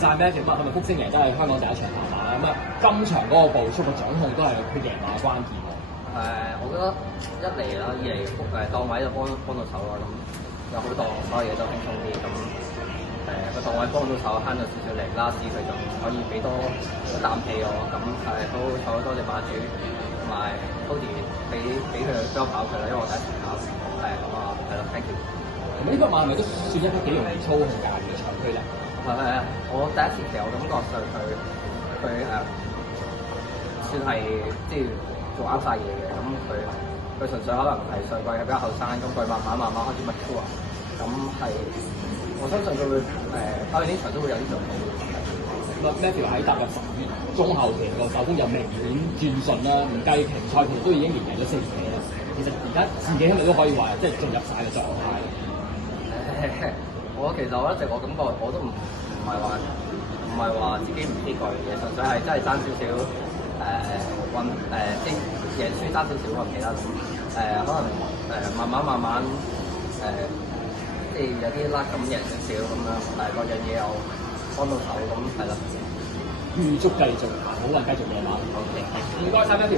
晒 Matthew 係咪福星贏真係香港第一場下馬啦？咁啊，今場嗰個步速嘅掌控都係佢贏馬嘅關鍵喎。我覺得一嚟啦，二嚟檔位就幫到手啦，咁有好檔所有嘢都輕鬆啲，咁個檔位幫到手，慳咗少少力，拉屎佢就可以俾多一啖氣我，咁都坐多謝馬主同埋 Cody 俾佢幫跑佢啦，因為我第一次跑，係咯 ，thank you。咁呢匹馬係咪都算一匹幾容易操控駕馭嘅長驅力？我第一次騎，我感覺上佢算係即係做啱晒嘢嘅，咁佢純粹可能係上季係比較後生，咁佢慢慢開始 mature，咁係我相信佢會跑完呢場都會有啲進步。咁 Matthew 喺踏入10月中後期個手風又明顯轉順啦，唔計停賽期都已經連贏咗4年啦。其實而家自己係咪都可以話即係進入晒嘅狀態？其實我一直我感覺我都唔係話自己唔知過嘅嘢，純粹係真係爭少少即係贏輸爭少少運氣啦。咁可能慢慢即係有啲甩咁贏少少咁樣，但係各樣嘢又幫到手咁係啦。預祝繼續好運，繼續贏馬。唔該晒 Matthew，